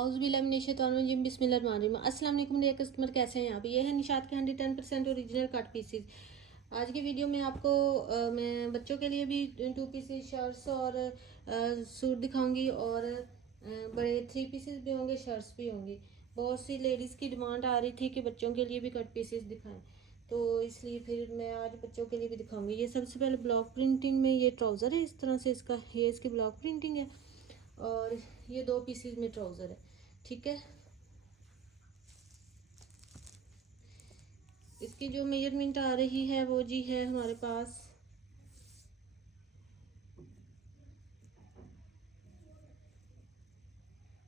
औज़ुबिल्लाहिमिनश्शैतानिर्रजीम बिस्मिल्लाहिर्रहमानिर्रहीम। अस्सलाम वालेकुम डियर कस्टमर, कैसे हैं आप? ये है निशात के 110% ओरिजिनल कट पीसीज। आज की वीडियो में आपको मैं बच्चों के लिए भी 2 पीसेज शर्ट्स और सूट दिखाऊंगी और बड़े 3 पीसेज भी होंगे, शर्ट्स भी होंगी। बहुत सी लेडीज़ की डिमांड आ रही थी कि बच्चों के लिए भी कट पीसेज दिखाएं, तो इसलिए फिर मैं आज बच्चों के लिए भी दिखाऊंगी। ये सबसे पहले ब्लॉक प्रिंटिंग में ये ट्राउज़र है, इस तरह से इसका ये इसकी ब्लॉक प्रिंटिंग है और ये 2 पीसेज में ट्राउज़र है। ठीक है, इसकी जो मेजरमेंट आ रही है वो जी है हमारे पास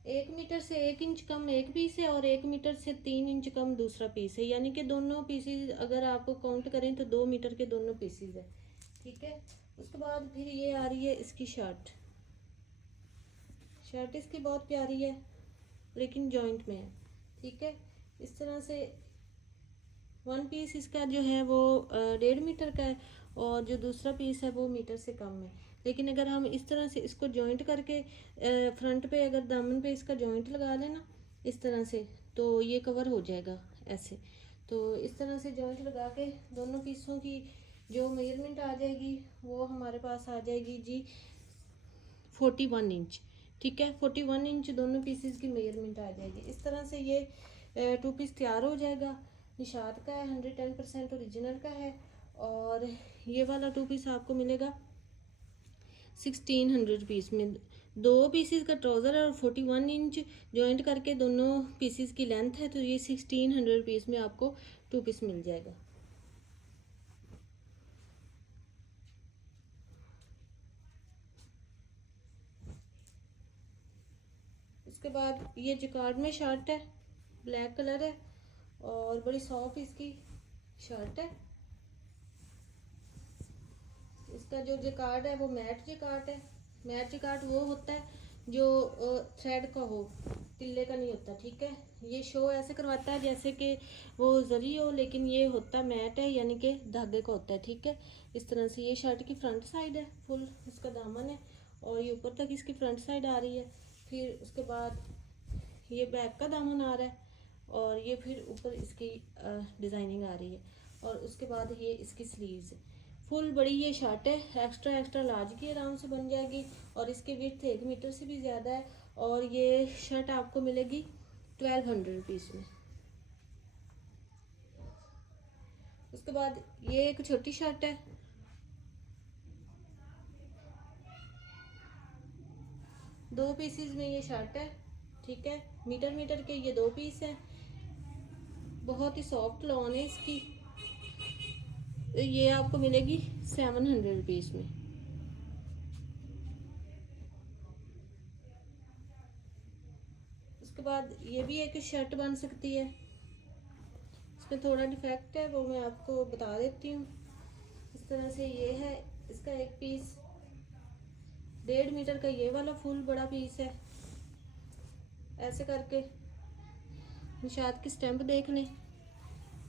1 मीटर से 1 इंच कम एक पीस है और 1 मीटर से 3 इंच कम दूसरा पीस है, यानी कि दोनों पीसेज अगर आप काउंट करें तो 2 मीटर के दोनों पीसेज है। ठीक है, उसके बाद फिर ये आ रही है इसकी शर्ट। शर्ट इसकी बहुत प्यारी है लेकिन जॉइंट में है। ठीक है, इस तरह से 1 पीस इसका जो है वो 1.5 मीटर का है और जो दूसरा पीस है वो मीटर से कम है। लेकिन अगर हम इस तरह से इसको जॉइंट करके फ्रंट पे अगर दामन पे इसका जॉइंट लगा लेना इस तरह से, तो ये कवर हो जाएगा ऐसे। तो इस तरह से जॉइंट लगा के दोनों पीसों की जो मेजरमेंट आ जाएगी वो हमारे पास आ जाएगी जी 41 इंच। ठीक है, 41 इंच दोनों पीसेस की मेजरमेंट आ जाएगी। इस तरह से ये 2 पीस तैयार हो जाएगा। निशात का है, 110% ओरिजिनल का है और ये वाला 2 पीस आपको मिलेगा 1600 रुपीज़ में। 2 पीसेस का ट्राउज़र है और 41 इंच जॉइंट करके दोनों पीसेस की लेंथ है, तो ये 1600 रुपीज़ में आपको 2 पीस मिल जाएगा। इसके बाद ये जिकार्ड में शर्ट है, ब्लैक कलर है और बड़ी सॉफ्ट इसकी शर्ट है। इसका जो जिकार्ड है वो मैट जिकार्ड है। मैट जिकार्ड वो होता है जो थ्रेड का हो, तिल्ले का नहीं होता। ठीक है, ये शो ऐसे करवाता है जैसे कि वो जरी हो, लेकिन ये होता मैट है, यानी कि धागे का होता है। ठीक है, इस तरह से ये शर्ट की फ्रंट साइड है, फुल इसका दामन है और ये ऊपर तक इसकी फ्रंट साइड आ रही है। फिर उसके बाद ये बैक का दामन आ रहा है और ये फिर ऊपर इसकी डिज़ाइनिंग आ रही है और उसके बाद ये इसकी स्लीव्स है। फुल बड़ी ये शर्ट है, एक्स्ट्रा एक्स्ट्रा लार्ज की आराम से बन जाएगी और इसकी विड्थ 1 मीटर से भी ज़्यादा है और ये शर्ट आपको मिलेगी 1200 रुपीज़ में। उसके बाद ये एक छोटी शर्ट है, दो पीसीज में ये शर्ट है। ठीक है, मीटर मीटर के ये 2 पीस हैं। बहुत ही सॉफ्ट लॉन है इसकी, ये आपको मिलेगी 700 रुपीज़ में। उसके बाद ये भी एक शर्ट बन सकती है, इसमें थोड़ा डिफेक्ट है वो मैं आपको बता देती हूँ। इस तरह से ये है, इसका एक पीस 1.5 मीटर का ये वाला फुल बड़ा पीस है। ऐसे करके निशात की स्टैंप देख लें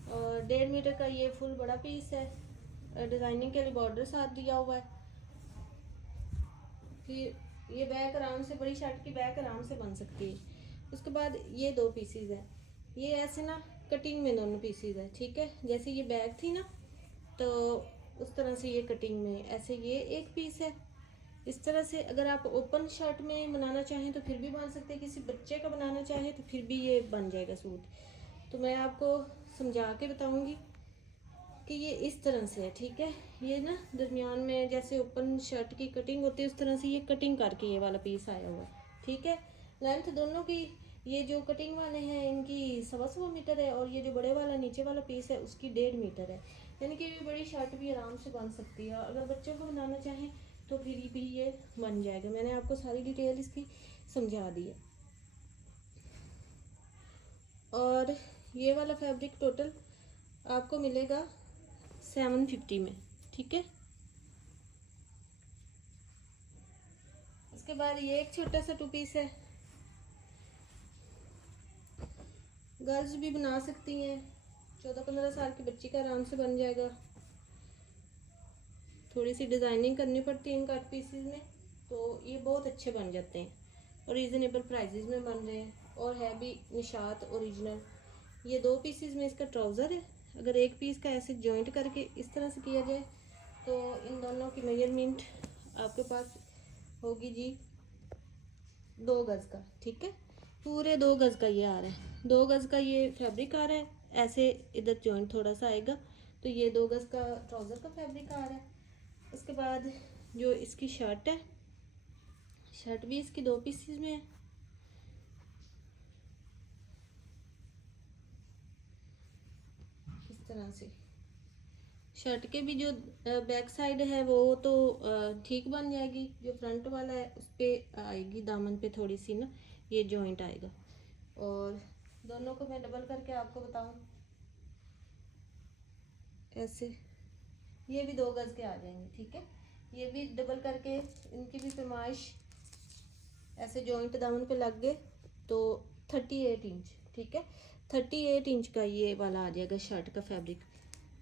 और 1.5 मीटर का ये फुल बड़ा पीस है। डिज़ाइनिंग के लिए बॉर्डर साथ दिया हुआ है। फिर ये बैक आराम से, बड़ी शर्ट की बैक आराम से बन सकती है। उसके बाद ये 2 पीसीज है, ये ऐसे ना कटिंग में दोनों पीसीज है। ठीक है, जैसे ये बैक थी ना तो उस तरह से ये कटिंग में ऐसे ये एक पीस है। इस तरह से अगर आप ओपन शर्ट में बनाना चाहें तो फिर भी बन सकते हैं, किसी बच्चे का बनाना चाहें तो फिर भी ये बन जाएगा सूट। तो मैं आपको समझा के बताऊंगी कि ये इस तरह से है। ठीक है, ये ना दरमियान में जैसे ओपन शर्ट की कटिंग होती है उस तरह से ये कटिंग करके ये वाला पीस आया हुआ है। ठीक है, लेंथ दोनों की, ये जो कटिंग वाले हैं इनकी 1.25 मीटर है और ये जो बड़े वाला नीचे वाला पीस है उसकी 1.5 मीटर है, यानी कि ये बड़ी शर्ट भी आराम से बन सकती है। अगर बच्चों को बनाना चाहें तो फिर भी ये बन जाएगा। मैंने आपको सारी डिटेल इसकी समझा दी है। और ये वाला फैब्रिक टोटल आपको मिलेगा 750 में। ठीक है, इसके बाद ये एक छोटा सा 2 पीस है, गर्ल्स भी बना सकती हैं, 14-15 साल की बच्ची का आराम से बन जाएगा। थोड़ी सी डिज़ाइनिंग करनी पड़ती है इन कट पीसेस में, तो ये बहुत अच्छे बन जाते हैं और रीज़नेबल प्राइसेस में बन रहे हैं। और है भी निशात ओरिजिनल। ये 2 पीसीज में इसका ट्राउज़र है। अगर एक पीस का ऐसे जॉइंट करके इस तरह से किया जाए तो इन दोनों की मेजरमेंट आपके पास होगी जी 2 गज़ का, ठीक है। पूरे 2 गज़ का ये आ रहा है, 2 गज़ का ये फैब्रिक आ रहा है। ऐसे इधर जॉइंट थोड़ा सा आएगा तो ये 2 गज़ का ट्राउज़र का फैब्रिक आ रहा है। उसके बाद जो इसकी शर्ट है, शर्ट भी इसकी 2 पीसेस में है। इस तरह से शर्ट के भी जो बैक साइड है वो तो ठीक बन जाएगी, जो फ्रंट वाला है उस पर आएगी दामन पे थोड़ी सी ना ये जॉइंट आएगा। और दोनों को मैं डबल करके आपको बताऊं, ऐसे ये भी 2 गज़ के आ जाएंगे, ठीक है। ये भी डबल करके इनकी भी पैमाइश ऐसे जॉइंट दामन पे लग गए तो 38 इंच, ठीक है। 38 इंच का ये वाला आ जाएगा शर्ट का फैब्रिक।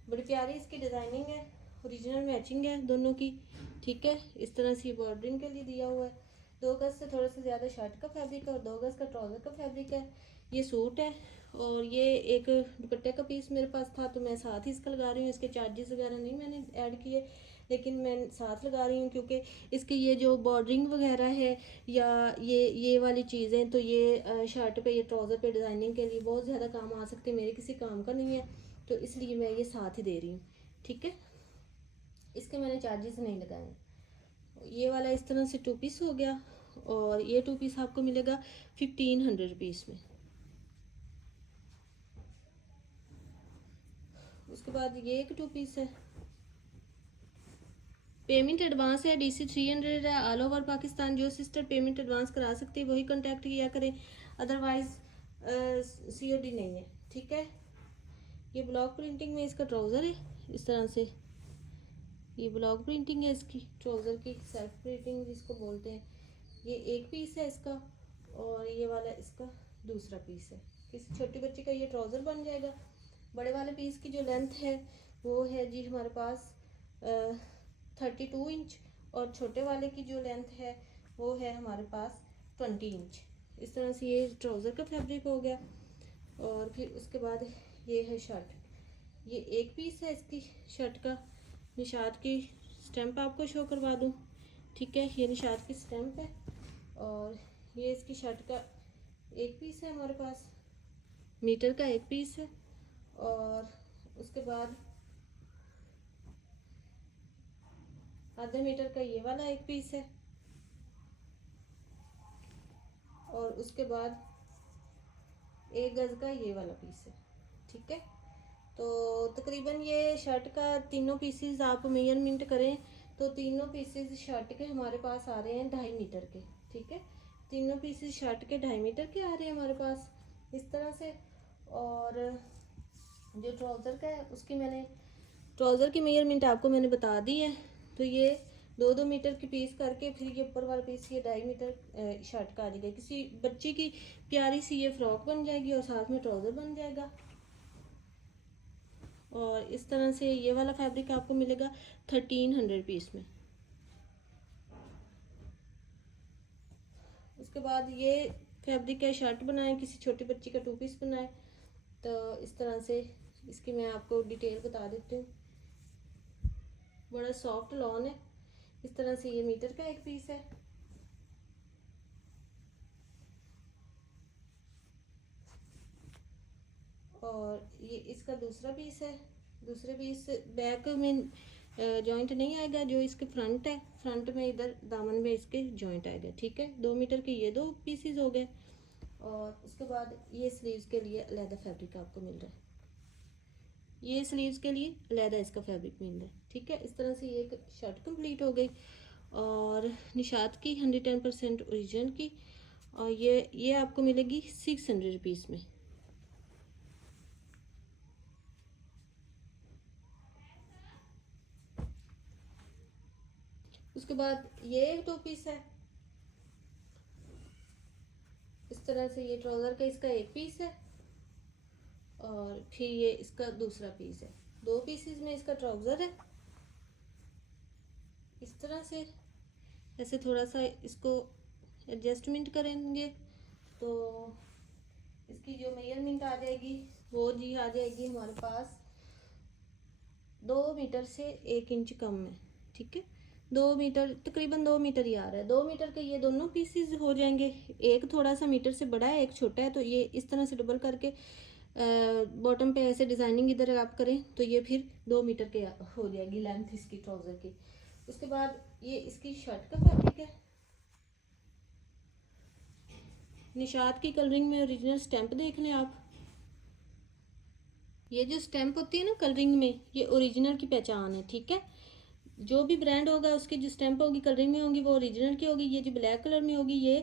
बड़ी प्यारी इसकी डिज़ाइनिंग है, ओरिजिनल मैचिंग है दोनों की, ठीक है। इस तरह से बॉर्डरिंग के लिए दिया हुआ है। 2 गज़ से थोड़ा सा ज़्यादा शर्ट का फैब्रिक है और 2 गज़ का ट्राउज़र का फैब्रिक है। ये सूट है और ये एक दुपट्टे का पीस मेरे पास था तो मैं साथ ही इसका लगा रही हूँ। इसके चार्जेस वगैरह नहीं मैंने ऐड किए, लेकिन मैं साथ लगा रही हूँ क्योंकि इसकी ये जो बॉर्डरिंग वगैरह है या ये वाली चीज़ें तो ये शर्ट पे ये ट्राउज़र पे डिज़ाइनिंग के लिए बहुत ज़्यादा काम आ सकते हैं, मेरे किसी काम का नहीं है तो इसलिए मैं ये साथ ही दे रही हूँ, ठीक है। इसके मैंने चार्जेस नहीं लगाए। ये वाला इस तरह से 2 पीस हो गया और ये 2 पीस आपको मिलेगा 1500 रुपीज़ में। उसके बाद ये एक 2 पीस है। पेमेंट एडवांस है, DC 300 है, ऑल ओवर पाकिस्तान। जो सिस्टर पेमेंट एडवांस करा सकती है वही कांटेक्ट किया करें, अदरवाइज COD नहीं है, ठीक है। ये ब्लॉक प्रिंटिंग में इसका ट्राउज़र है, इस तरह से ये ब्लॉक प्रिंटिंग है इसकी ट्राउज़र की, सेल्फ प्रिंटिंग जिसको बोलते हैं। ये एक पीस है इसका और ये वाला इसका दूसरा पीस है। किसी छोटे बच्चे का ये ट्राउज़र बन जाएगा। बड़े वाले पीस की जो लेंथ है वो है जी हमारे पास 32 इंच और छोटे वाले की जो लेंथ है वो है हमारे पास 20 इंच। इस तरह से ये ट्राउज़र का फैब्रिक हो गया। और फिर उसके बाद ये है शर्ट, ये एक पीस है इसकी शर्ट का। निशात की स्टैम्प आपको शो करवा दूँ, ठीक है। ये निशात की स्टैम्प है और ये इसकी शर्ट का एक पीस है हमारे पास, मीटर का एक पीस है। और उसके बाद आधे मीटर का ये वाला एक पीस है और उसके बाद 1 गज़ का ये वाला पीस है, ठीक है। तो तकरीबन ये शर्ट का तीनों पीसेस आप मेजरमेंट करें तो तीनों पीसेस शर्ट के हमारे पास आ रहे हैं 2.5 मीटर के, ठीक है। तीनों पीसेस शर्ट के 2.5 मीटर के आ रहे हैं हमारे पास इस तरह से। और जो ट्राउज़र का है उसकी मैंने ट्राउज़र की मेजरमेंट आपको मैंने बता दी है। तो ये 2-2 मीटर की पीस करके फिर ये ऊपर वाला पीस ये 2.5 मीटर शर्ट का आ जाएगा। किसी बच्ची की प्यारी सी ये फ्रॉक बन जाएगी और साथ में ट्राउज़र बन जाएगा। और इस तरह से ये वाला फैब्रिक आपको मिलेगा 1300 पीस में। उसके बाद ये फैब्रिक है, शर्ट बनाए किसी छोटी बच्ची का 2 पीस बनाए तो इस तरह से इसकी मैं आपको डिटेल बता देती हूँ। बड़ा सॉफ्ट लॉन है, इस तरह से ये मीटर का एक पीस है। और ये इसका दूसरा पीस है। दूसरे पीस बैक में जॉइंट नहीं आएगा, जो इसके फ्रंट है फ्रंट में इधर दामन में इसके जॉइंट आएगा, ठीक है। 2 मीटर के ये 2 पीसेस हो गए। और उसके बाद ये स्लीव्स के लिए अलहदा फैब्रिक आपको मिल रहा है, ये स्लीव्स के लिए अलहदा इसका फैब्रिक मिल रहा है, ठीक है। इस तरह से ये एक शर्ट कंप्लीट हो गई और निशात की 110% ओरिजिनल की। और ये आपको मिलेगी 600 रुपीज़ में। उसके बाद ये एक 2 पीस है, इस तरह से ये ट्राउज़र का इसका एक पीस है और फिर ये इसका दूसरा पीस है। 2 पीसेस में इसका ट्राउज़र है। इस तरह से ऐसे थोड़ा सा इसको एडजस्टमेंट करेंगे तो इसकी जो मेजरमेंट आ जाएगी वो जी आ जाएगी हमारे पास 2 मीटर से 1 इंच कम है, ठीक है। 2 मीटर, तकरीबन 2 मीटर ही आ रहा है। 2 मीटर के ये दोनों पीसीज हो जाएंगे। एक थोड़ा सा मीटर से बड़ा है, एक छोटा है, तो ये इस तरह से डबल करके बॉटम पे ऐसे डिज़ाइनिंग इधर आप करें तो ये फिर 2 मीटर के हो जाएगी लेंथ इसकी ट्राउज़र की। उसके बाद ये इसकी शर्ट का फैब्रिक है। निशात की कलरिंग में ओरिजिनल स्टैंप देख लें आप। ये जो स्टैंप होती है ना कलरिंग में, ये ओरिजिनल की पहचान है, ठीक है। जो भी ब्रांड होगा उसकी जो स्टैंप होगी कलरिंग में होगी वो ओरिजिनल की होगी। ये जो ब्लैक कलर में होगी ये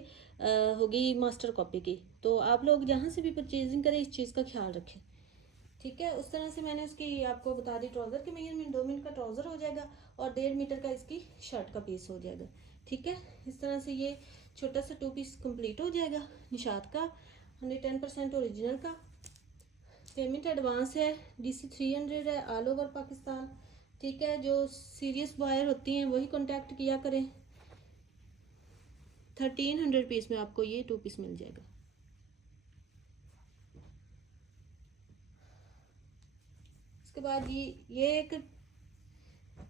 होगी मास्टर कॉपी की। तो आप लोग जहाँ से भी परचेजिंग करें इस चीज़ का ख्याल रखें, ठीक है। उस तरह से मैंने उसकी आपको बता दी ट्राउज़र की मेजरमेंट। 2 मीटर का ट्राउज़र हो जाएगा और 1.5 मीटर का इसकी शर्ट का पीस हो जाएगा, ठीक है। इस तरह से ये छोटा सा 2 पीस कंप्लीट हो जाएगा निशात का 110% ओरिजिनल का। पेमेंट एडवांस है, DC 300 है ऑल ओवर पाकिस्तान, ठीक है। जो सीरियस बायर होती हैं वही कांटेक्ट किया करें। 1300 पीस में आपको ये 2 पीस मिल जाएगा। उसके बाद ये एक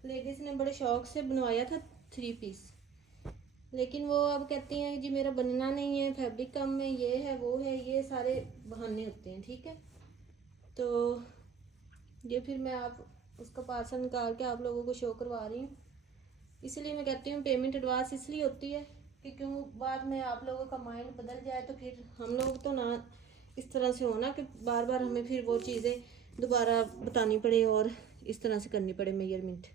लेडीज़ ने बड़े शौक से बनवाया था 3 पीस, लेकिन वो अब कहती हैं जी मेरा बनना नहीं है, फैब्रिक कम है, ये है वो है, ये सारे बहाने होते हैं, ठीक है। तो ये फिर मैं आप उसका पार्सल निकाल के आप लोगों को शो करवा रही हूँ। इसलिए मैं कहती हूँ पेमेंट एडवांस इसलिए होती है कि क्यों बाद में आप लोगों का माइंड बदल जाए तो फिर हम लोग तो ना इस तरह से होना कि बार बार हमें फिर वो चीज़ें दोबारा बतानी पड़े और इस तरह से करनी पड़े मेजरमेंट।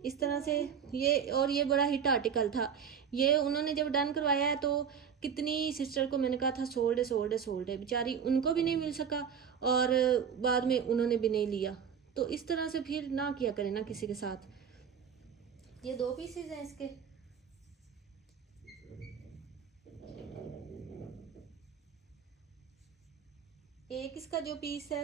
इस तरह से ये बड़ा हिट आर्टिकल था। ये उन्होंने जब डन करवाया है तो कितनी सिस्टर को मैंने कहा था सोल्ड है सोल्ड है सोल्ड है, बेचारी उनको भी नहीं मिल सका और बाद में उन्होंने भी नहीं लिया। तो इस तरह से फिर ना किया करें ना किसी के साथ। ये 2 पीसेज हैं इसके। एक इसका जो पीस है,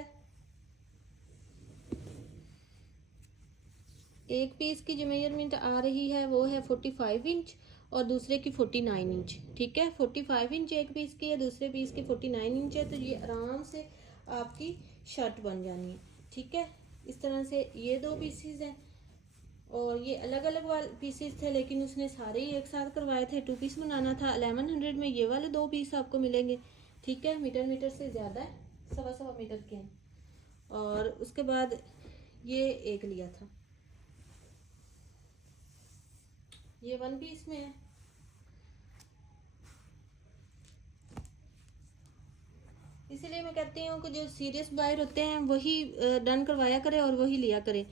एक पीस की जो मेजरमेंट आ रही है वो है 45 इंच और दूसरे की 49 इंच, ठीक है। 45 इंच एक पीस की है, दूसरे पीस की 49 इंच है। तो ये आराम से आपकी शर्ट बन जानी है, ठीक है। इस तरह से ये 2 पीसेज हैं और ये अलग अलग वाले पीसेस थे लेकिन उसने सारे ही एक साथ करवाए थे। 2 पीस बनाना था। 1100 में ये वाले 2 पीस आपको मिलेंगे, ठीक है। मीटर से ज़्यादा है, 1.25 मीटर के हैं। और उसके बाद ये एक लिया था, ये 1 पीस में है। इसीलिए मैं कहती हूँ कि जो सीरियस बायर होते हैं वही डन करवाया करें और वही लिया करें।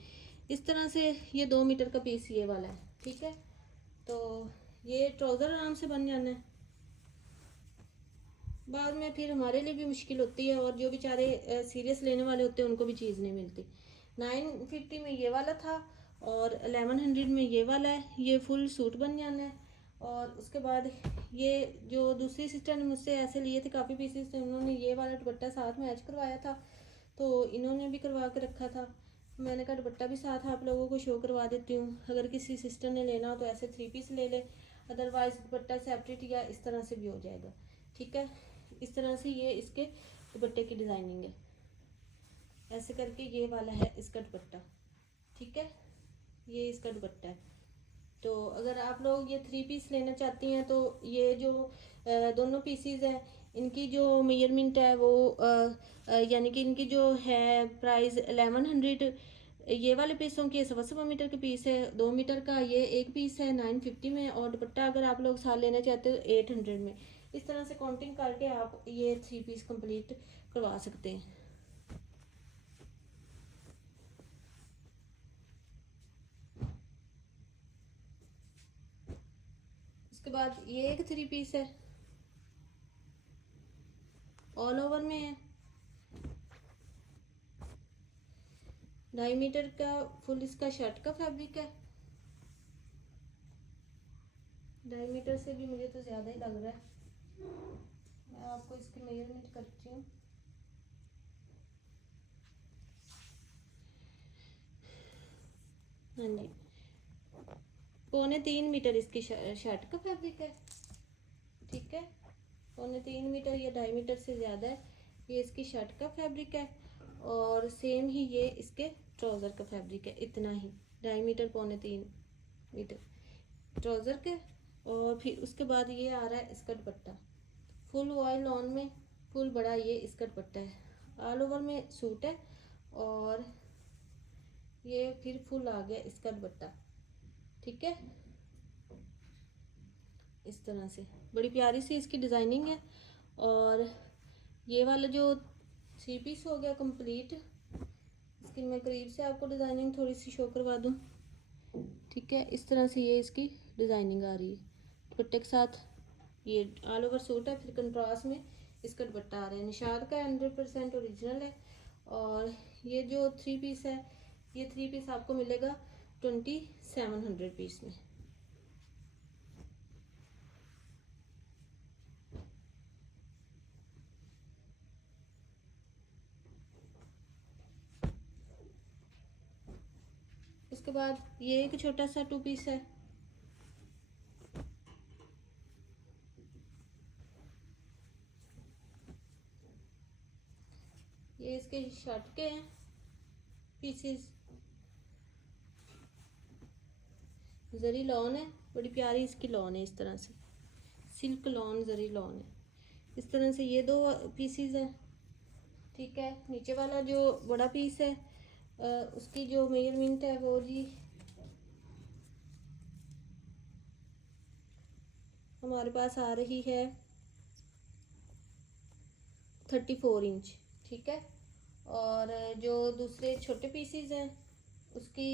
इस तरह से ये 2 मीटर का पीस ये वाला है, ठीक है। तो ये ट्राउज़र आराम से बन जाना है। बाद में फिर हमारे लिए भी मुश्किल होती है और जो बेचारे सीरियस लेने वाले होते हैं उनको भी चीज़ नहीं मिलती। 950 में ये वाला था और 1100 में ये वाला है। ये फुल सूट बन जाना है। और उसके बाद ये जो दूसरी सिस्टर ने मुझसे ऐसे लिए थे काफ़ी पीसेस थे, उन्होंने ये वाला दुपट्टा साथ में मैच करवाया था तो इन्होंने भी करवा के रखा था। मैंने कहा दुपट्टा भी साथ आप लोगों को शो करवा देती हूँ, अगर किसी सिस्टर ने लेना हो तो ऐसे 3 पीस ले ले, अदरवाइज़ दुपट्टा सेपरेट या इस तरह से भी हो जाएगा, ठीक है। इस तरह से ये इसके दुपट्टे की डिज़ाइनिंग है, ऐसे करके ये वाला है इसका दुपट्टा, ठीक है। ये इसका दुपट्टा है। तो अगर आप लोग ये 3 पीस लेना चाहती हैं तो ये जो दोनों पीसीज हैं इनकी जो मेजरमेंट है वो यानी कि इनकी जो है प्राइस 1100। ये वाले पीसों की 1.25 मीटर के पीस है। 2 मीटर का ये एक पीस है 950 में और दुपट्टा अगर आप लोग साथ लेना चाहते हो 800 में। इस तरह से काउंटिंग करके आप ये 3 पीस कंप्लीट करवा सकते हैं। उसके बाद ये एक 3 पीस है, ऑल ओवर में है। 2.5 मीटर का फुल इसका शर्ट का फैब्रिक है। 2.5 मीटर से भी मुझे तो ज़्यादा ही लग रहा है। मैं आपको इसकी मेजरमेंट करती हूँ। हाँ जी, 2.25 मीटर इसकी शर्ट का फैब्रिक है, ठीक है। 3.25 मीटर या 2.5 मीटर से ज़्यादा है। ये इसकी शर्ट का फैब्रिक है और सेम ही ये इसके ट्राउज़र का फैब्रिक है, इतना ही 2.5 मीटर 3.25 मीटर ट्राउज़र के। और फिर उसके बाद ये आ रहा है इसका दुपट्टा, फुल वॉयल ऑन में फुल बड़ा ये इसका दुपट्टा है, ऑल ओवर में सूट है और ये फिर फुल आ गया इसका दुपट्टा, ठीक है। इस तरह से बड़ी प्यारी सी इसकी डिज़ाइनिंग है। और ये वाला जो 3 पीस हो गया कंप्लीट, इसकी मैं करीब से आपको डिज़ाइनिंग थोड़ी सी शो करवा दूँ, ठीक है। इस तरह से ये इसकी डिज़ाइनिंग आ रही है दुपट्टे के साथ। ये ऑल ओवर सूट है, फिर कंट्रास्ट में इसका दुपट्टा आ रहा है, निशाद का 100% ओरिजिनल है। और ये जो 3 पीस है, ये 3 पीस आपको मिलेगा 2700 पीस में। उसके बाद ये एक छोटा सा 2 पीस है, ये इसके शर्ट के हैं पीसेस, जरी लॉन है, बड़ी प्यारी इसकी लॉन है, इस तरह से सिल्क लॉन जरी लॉन है। इस तरह से ये 2 पीसेस हैं, ठीक है। नीचे वाला जो बड़ा पीस है उसकी जो मेजरमेंट है वो जी हमारे पास आ रही है 34 इंच, ठीक है। और जो दूसरे छोटे पीसेस हैं उसकी